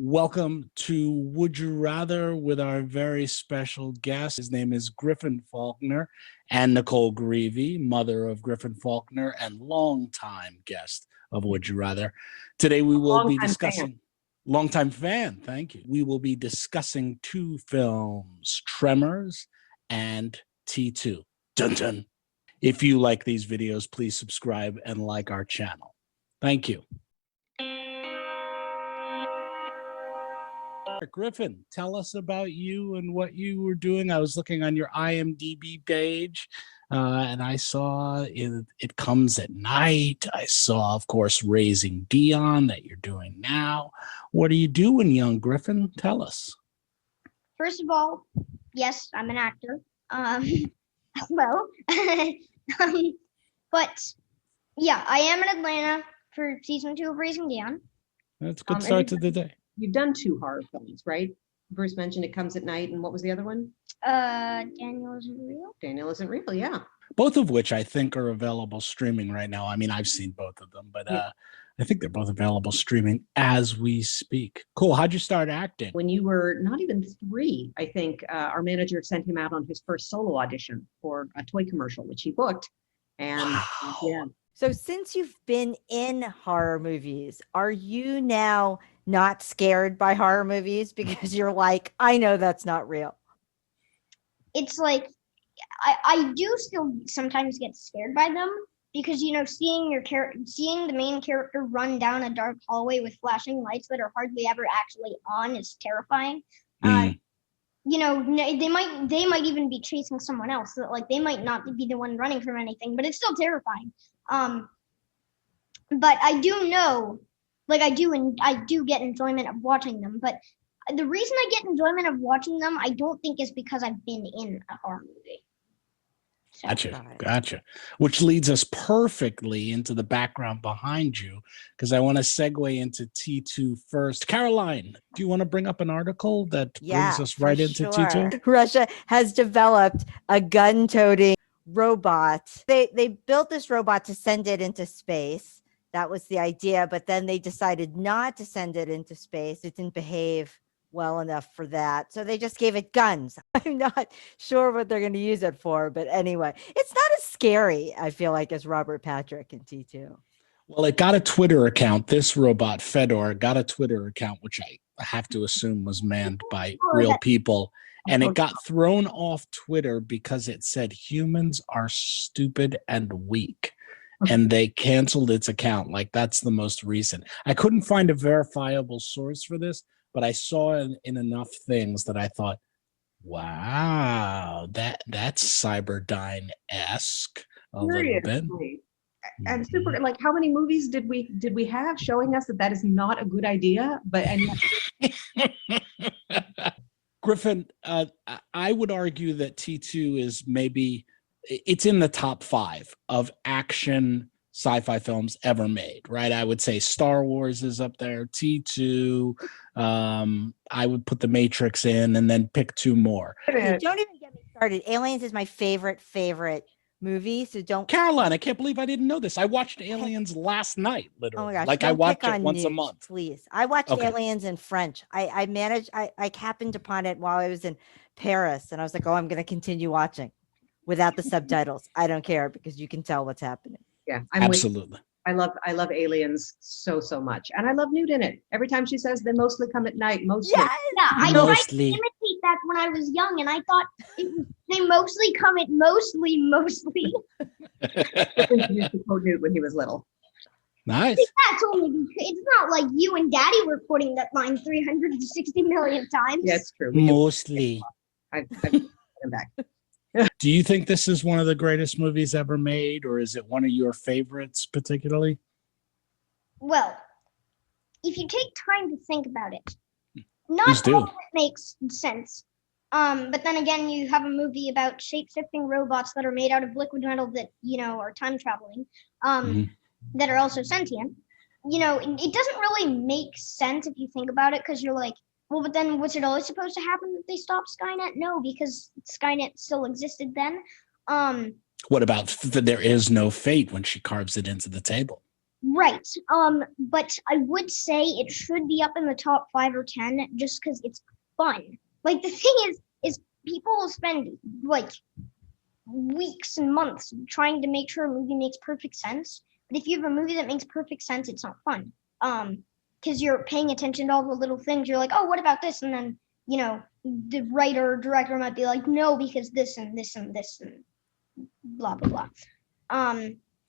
Welcome to Would You Rather with our very special guest. His name is Griffin Faulkner and Nicole Greevy, mother of Griffin Faulkner and longtime guest of Would You Rather. Today we will be discussing, longtime fan, thank you. We will be discussing two films, Tremors and T2. Dun dun. If you like these videos, please subscribe and like our channel. Thank you. Griffin, tell us about you and what you were doing. I was looking on your IMDb page and I saw it comes at night. I saw, of course, Raising Dion that you're doing now. What are you doing, young Griffin? Tell us. First of all, yes, I'm an actor. Well, but yeah, I am in Atlanta for season 2 of Raising Dion. That's a good start to the day. You've done 2 horror films, right? Bruce mentioned It Comes at Night, and what was the other one? Daniel Isn't Real. Daniel Isn't Real, yeah. Both of which I think are available streaming right now. I mean, I've seen both of them, but I think they're both available streaming as we speak. Cool. How'd you start acting? When you were not even 3, I think our manager sent him out on his first solo audition for a toy commercial, which he booked. And Wow. yeah. So since you've been in horror movies, are you now not scared by horror movies because you're like, I know that's not real? It's like I do still sometimes get scared by them because, you know, seeing the main character run down a dark hallway with flashing lights that are hardly ever actually on is terrifying. You know, they might even be chasing someone else, so that, like, they might not be the one running from anything, but it's still terrifying. But I do know, like, I do get enjoyment of watching them, but the reason I get enjoyment of watching them, I don't think is because I've been in a horror movie. So. Gotcha. Which leads us perfectly into the background behind you, because I want to segue into T2 first. Caroline, do you want to bring up an article that brings us right into T2? Russia has developed a gun-toting robot. They built this robot to send it into space. That was the idea, but then they decided not to send it into space. It didn't behave well enough for that. So they just gave it guns. I'm not sure what they're going to use it for, but anyway, it's not as scary, I feel like, as Robert Patrick in T2. Well, it got a Twitter account. This robot, FEDOR, got a Twitter account, which I have to assume was manned by real people. And it got thrown off Twitter because it said humans are stupid and weak. And they canceled its account. Like, that's the most recent. I couldn't find a verifiable source for this, but I saw it in enough things that I thought, wow, that's Cyberdyne-esque a little bit. And super, like, how many movies did we have showing us that is not a good idea? But Griffin, I would argue that T2 is maybe, it's in the top 5 of action sci-fi films ever made, right? I would say Star Wars is up there, T2, I would put The Matrix in and then pick 2 more. Don't even get me started. Aliens is my favorite movie, so don't. Caroline, I can't believe I didn't know this. I watched Aliens last night, literally. Oh my gosh, like, I watch it once a month. Please. I watched Aliens in French. I happened upon it while I was in Paris, and I was like, oh, I'm going to continue watching without the subtitles. I don't care because you can tell what's happening. Yeah, Absolutely. I love Aliens so much, and I love Newt in it. Every time she says they mostly come at night, mostly. Yeah, I tried to imitate that when I was young, and I thought they mostly come at mostly. Used to quote Newt when he was little. Nice. That's only because it's not like you and Daddy were quoting that line 360 million times. Yeah, it's true. Mostly. I've put him back. Do you think this is one of the greatest movies ever made, or is it one of your favorites particularly? Well, if you take time to think about it, Please not do. all of it makes sense. But then again, you have a movie about shape-shifting robots that are made out of liquid metal that, you know, are time traveling, that are also sentient. You know, it doesn't really make sense if you think about it, because you're like, well, but then was it always supposed to happen that they stopped Skynet? No, because Skynet still existed then. What about there is no fate when she carves it into the table? Right. But I would say it should be up in the top 5 or 10 just because it's fun. Like the thing is people will spend like weeks and months trying to make sure a movie makes perfect sense. But if you have a movie that makes perfect sense, it's not fun. Because you're paying attention to all the little things. You're like, oh, what about this? And then, the writer or director might be like, no, because this and this and this and blah blah blah.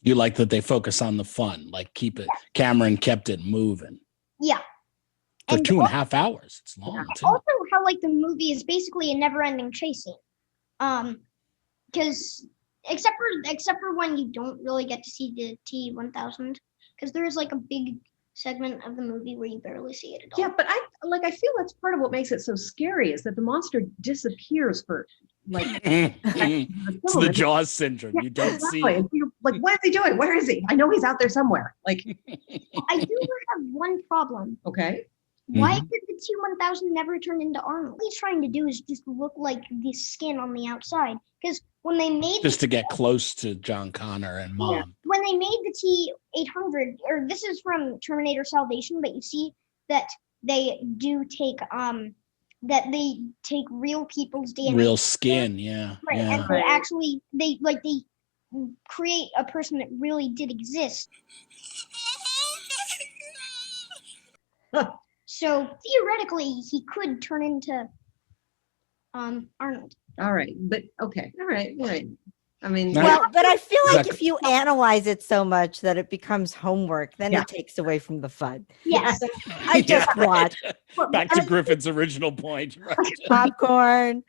You like that they focus on the fun, like Cameron kept it moving Yeah. for And 2.5 hours. It's long too. also how like the movie is basically a never-ending chase scene. Because except for when you don't really get to see the T-1000, because there is like a big segment of the movie where you barely see it at all. Yeah, but I feel that's part of what makes it so scary is that the monster disappears for like It's the Jaws syndrome. You don't see it. You're like, what is he doing? Where is he? I know he's out there somewhere. Like, I do have one problem. okay. Why did the T-1000 never turn into Arnold? What he's trying to do is just look like the skin on the outside. Because when they made Just to get close to John Connor and Mom. when they made the T-800, or this is from Terminator Salvation, but you see that they do take real people's DNA, Real skin, yeah. right? Yeah. And they actually they create a person that really did exist. So theoretically, he could turn into Arnold. All right. But okay. All right. I mean, Now- Well, but I feel like Exactly. if you analyze it so much that it becomes homework, then Yeah. it takes away from the fun. Yes. I just Yeah. watch Back to Griffin's original point. Right. popcorn,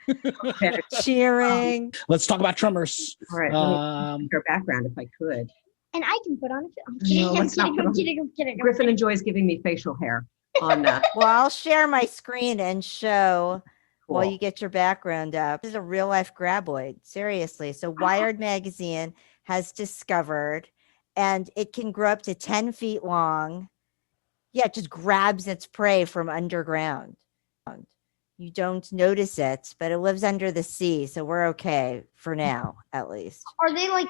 okay. cheering. Let's talk about Tremors. All right. Let me her background if I could. And I can put on a film. I'm No, kidding. I'm let's not kidding. put I'm on- kidding. I'm kidding. I'm Griffin kidding. enjoys giving me facial hair on Well, I'll share my screen and show while cool. you get your background up. This is a real life graboid, seriously. So Wired magazine has discovered, and it can grow up to 10 feet long. Yeah, it just grabs its prey from underground. You don't notice it, but it lives under the sea, so we're okay for now, at least. Are they like,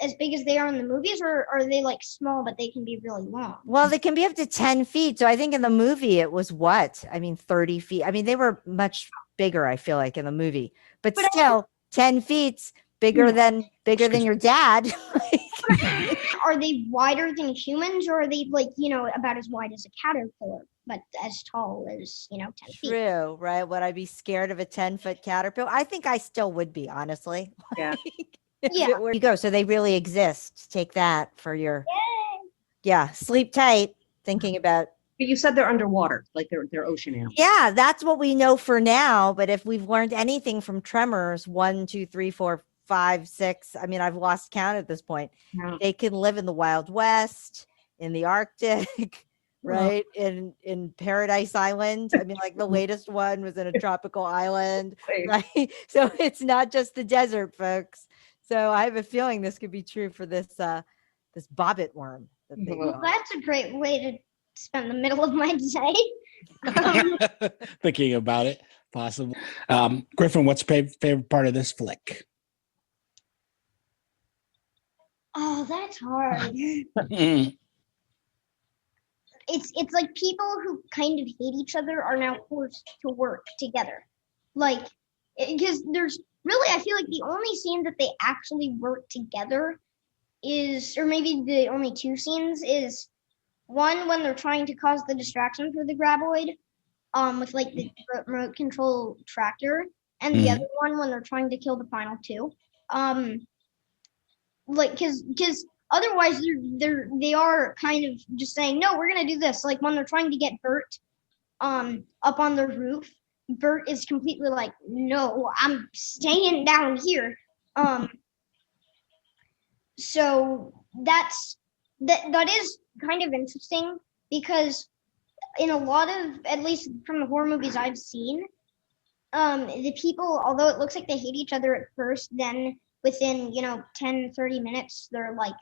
as big as they are in the movies, or are they like small but they can be really long? Well, they can be up to 10 feet. So I think in the movie it was 30 feet. I mean, they were much bigger, I feel like, in the movie. But But I- still, 10 feet's bigger than your dad. Are they wider than humans, or are they like, about as wide as a caterpillar, but as tall as, 10 feet? True, right? Would I be scared of a 10-foot caterpillar? I think I still would be, honestly. Yeah. If Yeah. it were- You go. So they really exist. Take that for your, yeah, sleep tight, thinking about. But you said they're underwater, like they're ocean animals. Yeah, that's what we know for now. But if we've learned anything from Tremors, 1, 2, 3, 4, 5, 6, I mean, I've lost count at this point. Yeah. They can live in the Wild West, in the Arctic, right? In Paradise Island. I mean, like the latest one was in a tropical island, right? So it's not just the desert, folks. So I have a feeling this could be true for this this bobbit worm that they Well, call. That's a great way to spend the middle of my day. Thinking about it, possible. Griffin, what's your favorite part of this flick? Oh, that's hard. Mm. It's like people who kind of hate each other are now forced to work together. Like, because there's really, I feel like the only scene that they actually work together is, or maybe the only two scenes is one when they're trying to cause the distraction for the graboid, with like the remote control tractor, and the other one when they're trying to kill the final two. Like, because otherwise they are kind of just saying, no, we're gonna do this. Like when they're trying to get Bert up on the roof, Bert is completely like, no, I'm staying down here. So that is kind of interesting, because in a lot of, at least from the horror movies I've seen, the people, although it looks like they hate each other at first, then within 10, 30 minutes they're like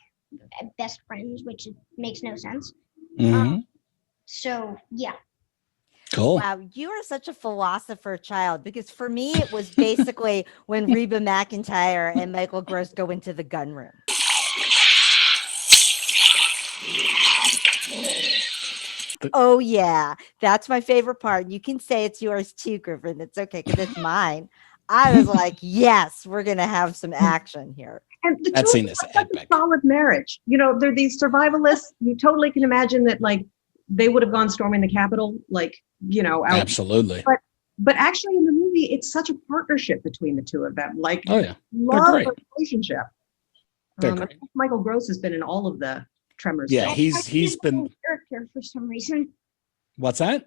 best friends, which makes no sense. So yeah. Cool. Wow, you are such a philosopher child, because for me it was basically when Reba McEntire and Michael Gross go into the gun room. Oh yeah, that's my favorite part. You can say it's yours too, Griffin. It's okay because it's mine. I was like, yes, we're gonna have some action here. And the That two of scene them is are such a epic. solid marriage. You know, they're these survivalists. You totally can imagine that, like, they would have gone storming the Capitol, like, you know, out. Absolutely. But actually, in the movie, it's such a partnership between the two of them. Like, Oh yeah. love great. the relationship. They're I great. think Michael Gross has been in all of the Tremors. Yeah, films. he's the been. main character for some reason. What's that?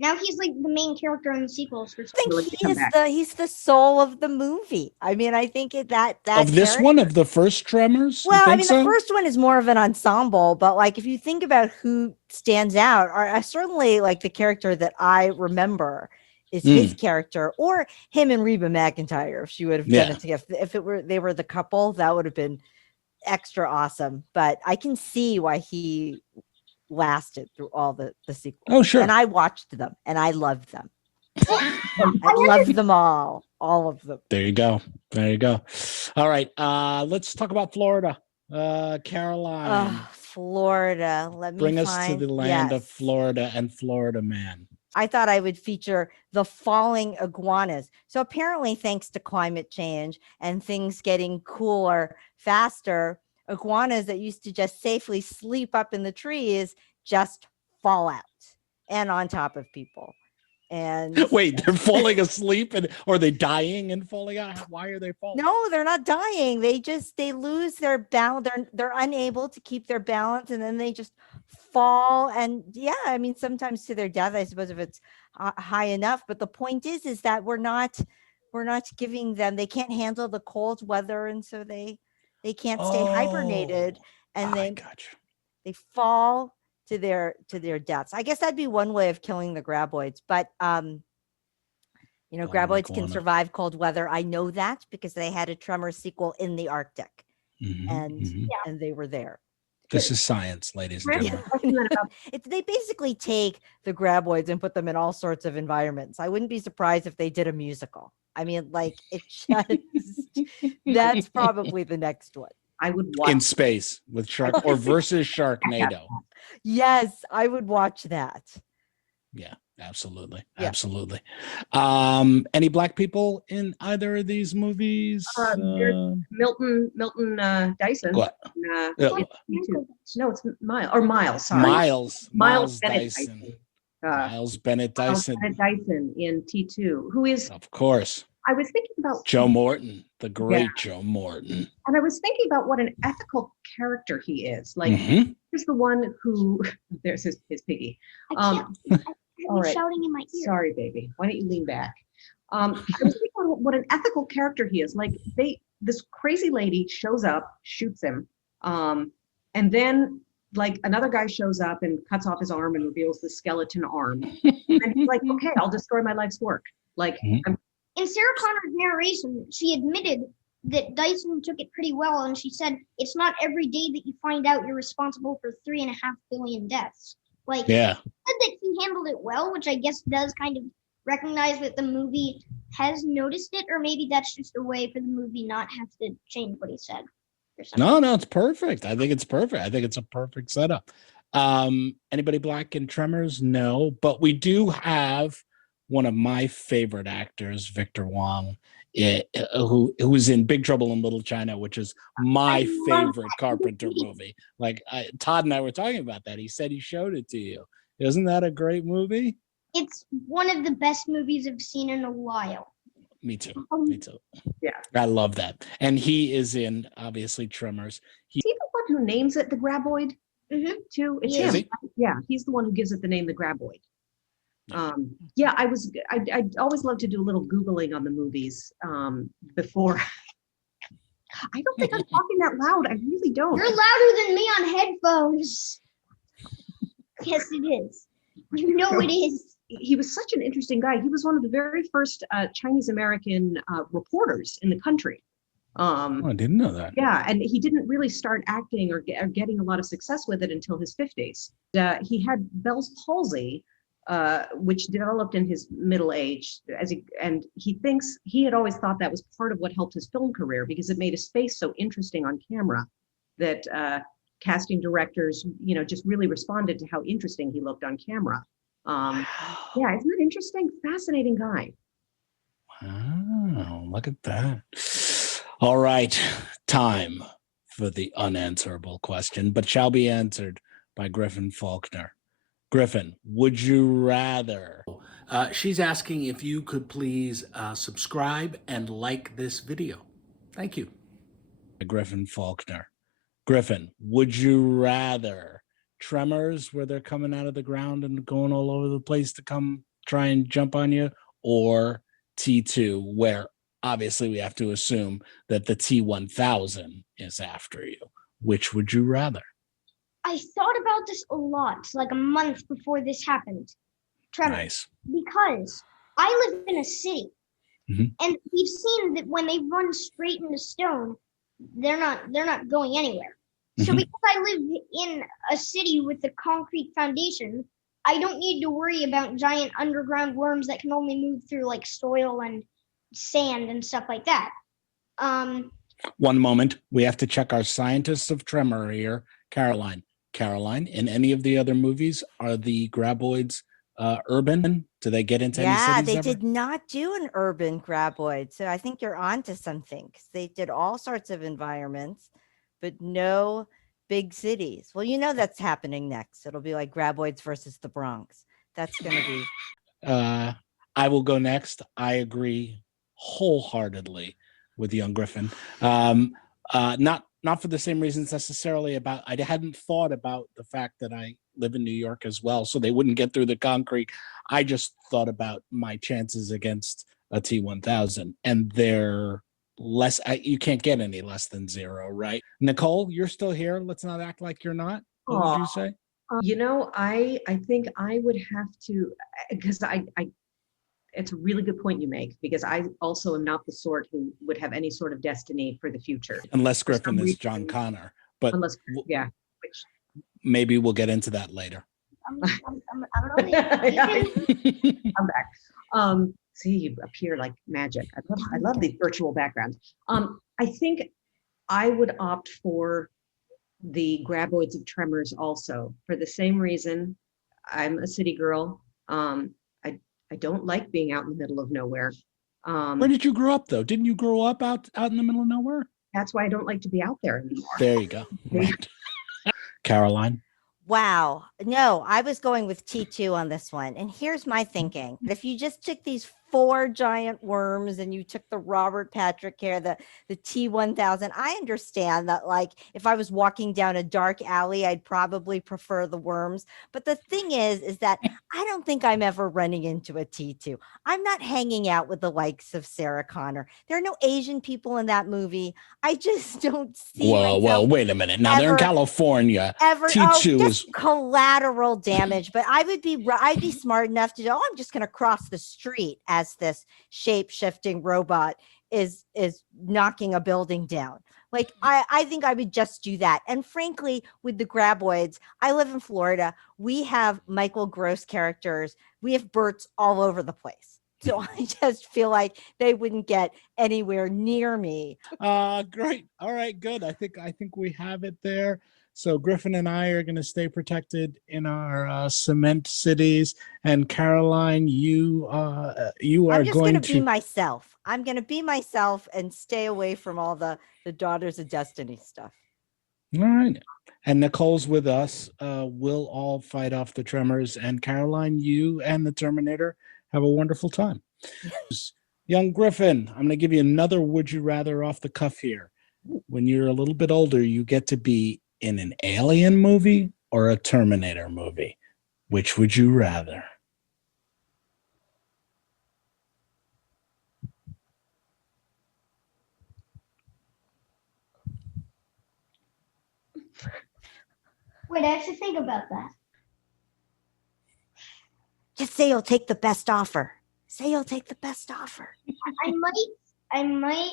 Now he's like the main character in the sequels for some I think Really come back. he's the soul of the movie. I mean, I think that Of this character- one, of the first Tremors? Well, you I think mean, so? the first one is more of an ensemble, but like if you think about who stands out, or certainly like the character that I remember is his character, or him and Reba McEntire. If she would have done it together, if it were they were the couple, that would have been extra awesome. But I can see why he lasted through all the sequels. Oh, sure. And I watched them, and I loved them. I loved them all of them. There you go. There you go. All right. Let's talk about Florida. Caroline. Florida. Let me Bring us to find- the land of yes. Florida and Florida Man. I thought I would feature the falling iguanas. So apparently, thanks to climate change and things getting cooler faster, iguanas that used to just safely sleep up in the trees just fall out and on top of people. And Wait, they're falling asleep or are they dying and falling out? Why are they falling? no, they're not dying. They lose their balance. They're unable to keep their balance, and then they just fall. And yeah, I mean, sometimes to their death, I suppose, if it's high enough. But the point is that we're not giving them. They can't handle the cold weather, and so they can't stay hibernated, and I got you. they fall to their deaths. I guess that'd be one way of killing the graboids, but you know, graboids can survive cold weather. I know that because they had a Tremors sequel in the Arctic, and they were there. This is science, ladies and gentlemen. They basically take the graboids and put them in all sorts of environments. I wouldn't be surprised if they did a musical. I mean, like, it just that's probably the next one. I would watch in space with Shark or versus Sharknado. Yes, I would watch that. Yeah, absolutely. Yeah. Absolutely. Any Black people in either of these movies? Milton Dyson. What? No, it's Miles. Sorry. Miles Bennett Dyson. Miles Bennett Dyson. Bennett Dyson in T2, who is, of course, I was thinking about Joe Morton, the great Joe Morton. And I was thinking about what an ethical character he is. Like, he's the one who, there's his piggy. I can't. All right. Shouting in my ear. Sorry, baby. Why don't you lean back? I was thinking about what an ethical character he is. Like, this crazy lady shows up, shoots him, and then like another guy shows up and cuts off his arm and reveals the skeleton arm. And he's like, okay, I'll destroy my life's work. Like, in Sarah Connor's narration, she admitted that Dyson took it pretty well, and she said it's not every day that you find out you're responsible for 3.5 billion deaths. Like, yeah, he said that he handled it well, which I guess does kind of recognize that the movie has noticed it, or maybe that's just a way for the movie not have to change what he said. No, it's perfect. I think it's perfect. I think it's a perfect setup. Anybody Black in Tremors? No, but we do have one of my favorite actors, Victor Wong, who was in Big Trouble in Little China, which is my favorite Carpenter movie. Like Todd and I were talking about that. He said he showed it to you. Isn't that a great movie? It's one of the best movies I've seen in a while. Me too. Me too. Yeah, I love that. And he is in, obviously, Tremors. Is he the one who names it the graboid? Too. It's him. He? Yeah, he's the one who gives it the name the graboid. Yeah, I always love to do a little Googling on the movies before. I don't think I'm talking that loud. I really don't. You're louder than me on headphones. Yes, it is. You know it is. He was such an interesting guy. He was one of the very first Chinese American reporters in the country. I didn't know that. Yeah, and he didn't really start acting or getting a lot of success with it until his 50s. He had Bell's palsy, which developed in his middle age, and he thinks he had always thought that was part of what helped his film career because it made his face so interesting on camera that casting directors, just really responded to how interesting he looked on camera. Yeah, isn't that interesting? Fascinating guy. Wow, look at that. All right, time for the unanswerable question, but shall be answered by Griffin Faulkner. Griffin, would you rather? She's asking if you could please subscribe and like this video. Thank you. Griffin Faulkner. Griffin, would you rather Tremors, where they're coming out of the ground and going all over the place to come try and jump on you, or T2, where obviously we have to assume that the T1000 is after you? Which would you rather? I thought about this a lot, like a month before this happened. Tremors. Nice. Because I live in a city, Mhm. and we've seen that when they run straight into stone, they're not going anywhere. So Mhm. because I live in a city with a concrete foundation, I don't need to worry about giant underground worms that can only move through like soil and sand and stuff like that. One moment. We have to check our scientists of tremor here. Caroline. Caroline, in any of the other movies, are the graboids urban? Do they get into any Yeah, cities they ever? did not do an urban graboid. So I think you're onto something, 'cause they did all sorts of environments, but no big cities. Well, that's happening next. It'll be like graboids versus the Bronx. That's going to be. I will go next. I agree wholeheartedly with young Griffin. Not for the same reasons necessarily about, I hadn't thought about the fact that I live in New York as well, so they wouldn't get through the concrete. I just thought about my chances against a T1000, and they're less, you can't get any less than 0, right? Nicole, you're still here. Let's not act like you're not. What would you say? I think I would have to, because it's a really good point you make, because I also am not the sort who would have any sort of destiny for the future. Unless For some Griffin is reason- John Connor, but Unless, yeah. Which, maybe we'll get into that later. I'm back. See, you appear like magic. I love these virtual backgrounds. I think I would opt for the graboids of Tremors also, for the same reason. I'm a city girl. I don't like being out in the middle of nowhere. Where did you grow up, though? Didn't you grow up out in the middle of nowhere? That's why I don't like to be out there anymore. There you go. Right. Caroline. Wow. No, I was going with T2 on this one. And here's my thinking. If you just took these 4 giant worms and you took the Robert Patrick hair, the T1000, I understand that, like, if I was walking down a dark alley, I'd probably prefer the worms. But the thing is that I don't think I'm ever running into a T2. I'm not hanging out with the likes of Sarah Connor. There are no Asian people in that movie. I just don't see Well, wait a minute. Now they're in California. T2 is collateral damage, but I'd be smart enough to know, I'm just going to cross the street as this shape-shifting robot is knocking a building down. Like, I think I would just do that. And frankly, with the graboids, I live in Florida. We have Michael Gross characters. We have Berts all over the place. So I just feel like they wouldn't get anywhere near me. Great. All right, good. I think we have it there. So Griffin and I are going to stay protected in our cement cities. And Caroline, you are I'm just going to be myself. I'm going to be myself and stay away from all the Daughters of Destiny stuff. All right. And Nicole's with us. We'll all fight off the Tremors. And Caroline, you and the Terminator have a wonderful time. Young Griffin, I'm going to give you another would you rather off the cuff here. When you're a little bit older, you get to be in an Alien movie or a Terminator movie. Which would you rather? Wait, I have to think about that. Just say you'll take the best offer. Say you'll take the best offer. I might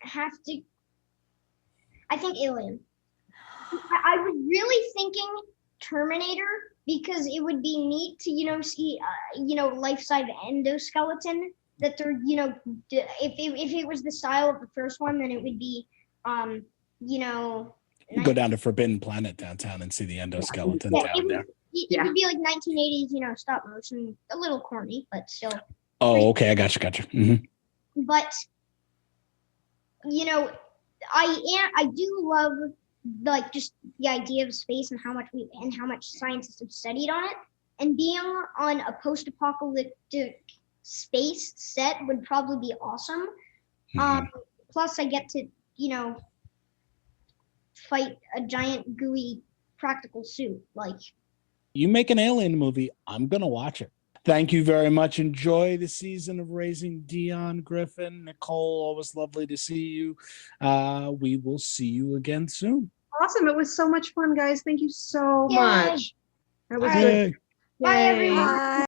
have to. I think Alien. I was really thinking Terminator because it would be neat to see life-size endoskeleton that they're if it was the style of the first one, then it would be You go down to Forbidden Planet downtown and see the endoskeleton down there. It would be like 1980s, stop motion, a little corny, but still. Oh, okay, I gotcha. But I do love like just the idea of space and how much scientists have studied on it. And being on a post-apocalyptic space set would probably be awesome. Plus, I get to fight a giant gooey practical suit. Like, you make an alien movie, I'm gonna watch it. Thank you very much. Enjoy the season of Raising Dion, Griffin. Nicole, always lovely to see you. We will see you again soon. Awesome. It was so much fun, guys. Thank you so Yay. much. That was All good. right. Bye, everyone. Bye.